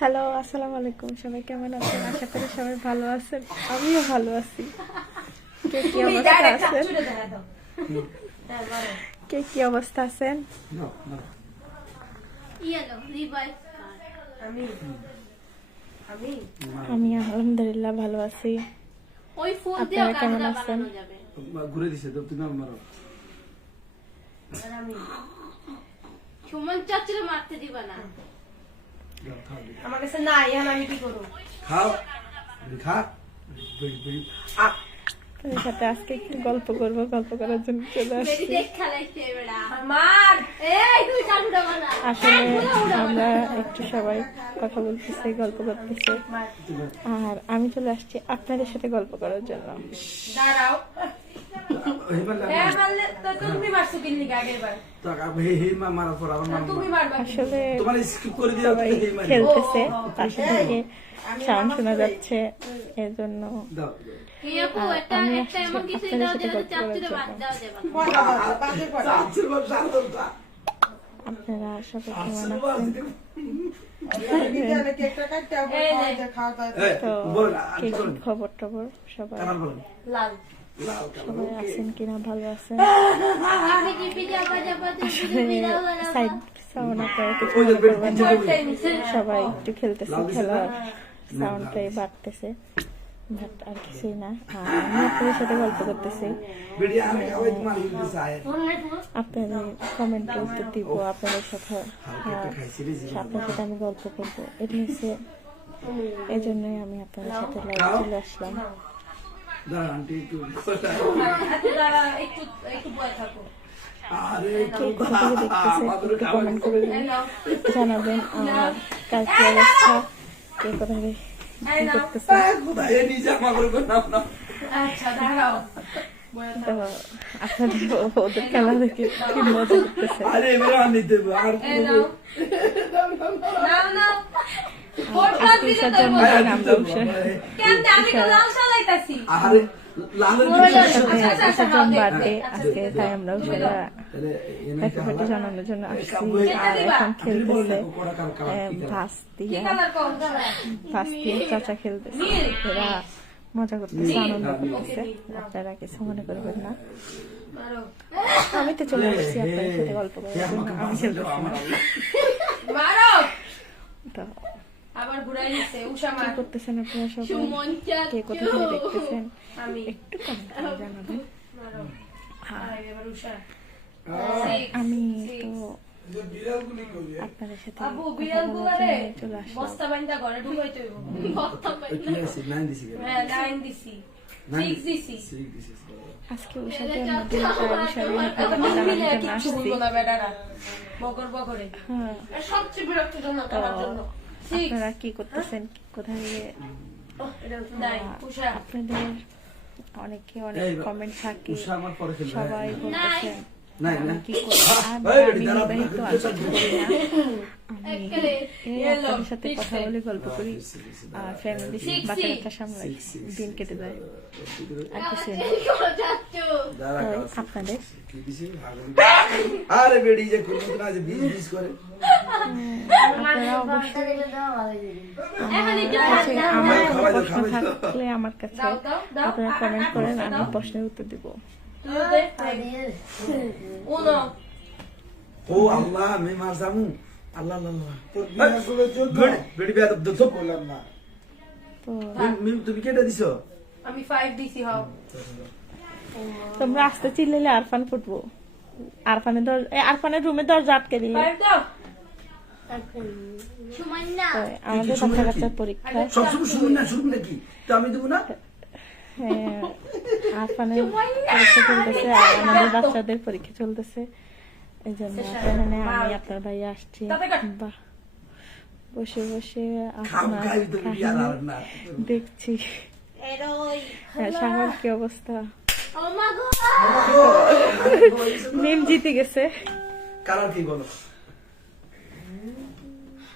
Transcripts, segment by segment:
Hello, আসসালামু আলাইকুম। সবাই কেমন আছেন? আশা করি সবাই ভালো আছেন। আমিও ভালো আছি। কে কি অবস্থা আছেন? কে কি অবস্থা আছেন? আমি আলহামদুলিল্লাহ ভালো আছি। আপনারা কেমন আছেন? ঘুরে দিছে তো তুমি মারো। সুমন চাচিরে মারতে দিবা না। আমার কাছে না, এখন আমি কি করব? খাও খা বেড়ি আপনাদের সাথে আজকে একটু গল্প করবো। গল্প করার জন্য চলে বেরি আসছি। দেখ খেলাইছে বেড়া। মার এই তুই চালুটা মারা। আসলে আমরা একটু সবাই কথা বলতেছি, গল্প করতেছি, আর আমি চলে আসছি আপনাদের সাথে গল্প করার জন্য। দাঁড়াও। এই বললা হ্যাঁ বললে তো তুমি মারছো কিনলি আগের বার। তো হে হে মারার পর আবার মারো। তুমি মারবা। আসলে তোমার স্কিপ করে দিও সবাই হে মারি খেলতেছে, পাশে থেকে সাউন্ড শোনা যাচ্ছে, এর জন্য দাও এই আপু একটা আমি একটা এমন আসছি কিছু আপনাদের দাও সাথে যেটা গল্প করার চাচিরে জন্য। মার দাও যাবে না। চাচির বাপ জানো তো আপনারা সবাই কেমন আসলে আছেন? বিকেলে কেকটা কাটতে হবে, খাওয়া দাওয়া। তো বল কে কি খবর টবর সবাই কালার বল লাল। লাল কালার সবাই আছেন কিনা, ভালো আছেন? আপনি কি পিজা বাজা বাজা সাইড সাউন্ড আপনারা কিছু ওই যে মনে করবেন না। বেড়ি সবাই একটু খেলতেছে, খেলার সাউন্ডটাই বাড়তেছে, বাট আর কিছুই না। আর আমি আপনাদের সাথে গল্প করতেছি, বেড়ি আমি খাওয়াই তোমার দিছে আয় আপনাদের কমেন্টে উত্তর দিব, আপনাদের সাথে হালকা খাইছি রে আপনার সাথে আমি গল্প করবো। এটা হচ্ছে এই জন্যই আমি আপনাদের সাথে লাইভ চলে আসলাম। দাঁড়া আন্টি একটু আচ্ছা দাঁড়া, একটু একটু বয় থাকো। আরে কে কোথা থেকে দেখতেছে একটু কমেন্ট করে জানাবেন। আর কার কি অবস্থা, কে কোথা থেকে কি করতেছে। কোথায় নিজে আমার করে নাম না আচ্ছা দাঁড়াও। তো আপনাদের ওদের খেলা দেখে কি মজা করতেছে। আরে মেরা নিতে আর এই নাও। নাও নাও। আজকে ঈশার জন্মদিন, আমরা কেমনে আমি তো লাল চালাইতাছি। আরে লাল ঈশার জন্ম বার্থডে আজকে, তাই আমরা সবাই হ্যাপি বার্থডে জানানোর জন্য আসছি। আর এখন খেলতেছে ভাস দিয়ে, কালার কোন? ভাস দিয়ে চাচা খেলতেছে, এরা মজা করতেছে, আনন্দ করতেছে। আপনারা কিছু মনে করবেন না। মারো। আমি তো চলে আসছি আপনাদের সাথে গল্প করার জন্য, আমি খেলতেছি না। মারো। তো আবার ঘুরাই নিছে উষা কি মার। করতেছেন আপনারা সবাই, সুমন কে কোথা থেকে দেখতেছেন আমি একটু কমেন্ট করে জানাবেন। মারো। আর এবার উষা। আমি তো আপনাদের সাথে আবু কথা বিড়াল বলার গুলারে জন্য চলে আসলাম। বস্তা বাইন্দা ঘরে ঢুকাইতে হইব। কি আছে নাইন দিছি হ্যাঁ লাইন দিছি। 6 দিছি। আজকে উষার জন্মদিন, তাই উষার এত মিলে জানানোর জন্য কিচ্ছু আসছি। বলবো না বেটারা। বকর বকরে। হ্যাঁ, আর সবচেয়ে বিরক্তজনক তো আমার জন্য। 6 আপনারা কি করতেছেন, কোথায় গিয়ে এটা নাই উষা। আপনাদের অনেকে অনেক এই কমেন্ট থাকে, উষা আমার পরে খেলবে সবাই বলতেছেন নাই না কি করি। আর এই, আমি দাঁড়াও, বিবাহিত দাঁড়াও, আছি, দাঁড়াও, করি না। আমি আপনাদের সাথে কথা বলে গল্প করি আর ফ্যামিলি বাচ্চা কাচ্চা সামলাই, দিন কেটে যায় আর কিছু না। দাঁড়া তো কাজ আপনাদের কি দিছি আরে বেড়ি যে কোন না যে 20 করে আপনারা অবশ্যই এখন একটু কাছে আমার কোনো খাওয়াই দাও, প্রশ্ন খাওয়াই দাও। থাকলে আমার কাছে দাও, দাও, দাও। আপনারা কমেন্ট করেন, আমি প্রশ্নের উত্তর দিব। তুই দে। উনো। ও আল্লাহ আমি মার জামু আল্লাহ আল্লাহ তোর বিনা করে চল বেড়ি বেদ তো বললাম না তো তুমি কেটে দিছো আমি 5 দিছি হও। তোমরা আসতে চিল্লাইলে আরফান ফুটবো। আরফানের রুমে দরজা আটকে দিলে। 5 দাও। সুমন না তো আমাদের বাচ্চা কাচ্চার পরীক্ষা, সবসময় শুনুন নাকি তো আমি দেবো না হ্যাঁ, আরফানের পরীক্ষা চলতেছে আর আমাদের বাচ্চাদের পরীক্ষা চলতেছে, এই জন্য এখানে আমি আপনার ভাই আসছি। বাহ, বসে বসে আপনার খাই তো বিয়ার আর কাহিনী না দেখছি। এরই হ্যাঁ, সাগর কি অবস্থা? ও মা গো মিম জিতে গেছে। কালার কি বলো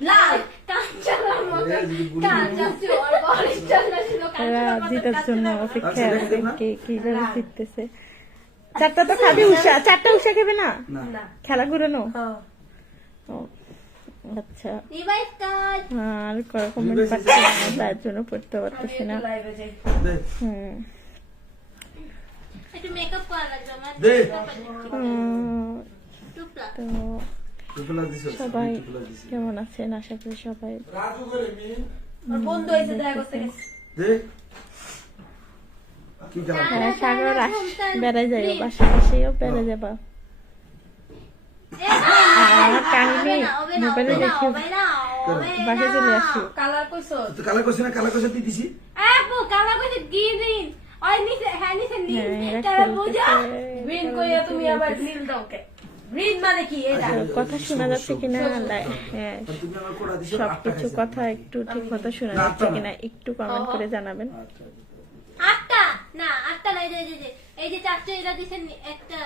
লাল কাঁচা কাঁচা চোর বড় চন্দ্র ছিল এরা কাঁচা জিতার জন্য অপেক্ষায় আচ্ছা, আছে, দেখেন না? কে কিভাবে জিততেছে। চারটা তো খাবি উষা, চারটা উষা খাবে না, না না। খেলা ঘুরানো। হ্যাঁ। ও, আচ্ছা রিভাইস কর আর কমেন্ট পাচ্ছি না তার জন্য পড়তে পারতেছি না দে একটু মেকআপ করা লাগবে আমার দে। টুকরা তো টুপলা দিছ সবাই কেমন আছেন আশা করি সবাই বন্ধু হয়েছে দেখা করতে গেছে দে কি কালার হ্যাঁ, সাগর বেড়াই যাইও বাসা এসেও বেড়ে যাবা আমার কাহিনী মোবাইলে দেখি বাসা চলে আসি কালার কইছো তো কালার করছিস না কালার করছিস তুই দিছি আপু কালা কইছে গ্রিন ওই নিচে হ্যাঁ নিচে নীল হ্যাঁ, এরা তারা বুঝা খেলতেছে। গ্রিন কইয়া তুমি আবার নীল দাও কে গ্রিন মানে কি এটা কথা শোনা যাচ্ছে কিনা হ্যাঁ আর তুমি আমার কোড়া দিছো সবকিছু কথা একটু ঠিক মতো শোনা যাচ্ছে কিনা একটু কমেন্ট করে জানাবেন আটটা না আটটা না এই যে চারটে এটা দিছেন একটা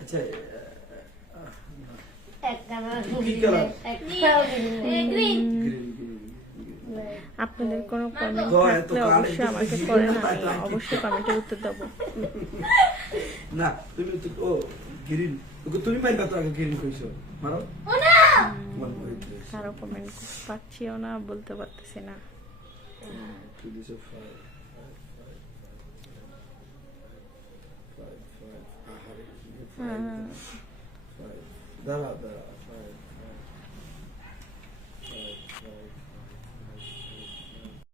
আচ্ছা একটা কি কালার গ্রিন আপনাদের কোনো কমেন্ট গো, এত থাকলে কালো অবশ্যই আমাকে একটু করেন তাই আমি তো। অবশ্যই কমেন্টের উত্তর দেবো না তুমি তো ও গ্রিন তুমি মাইবা তো আগে গ্রিন কইছো মারো ও না তোমার বইতে কারো কমেন্ট পাচ্ছিও না বলতে পারতেছি না তুই দিছো 5 হ্যাঁ দাঁড়া দাঁড়া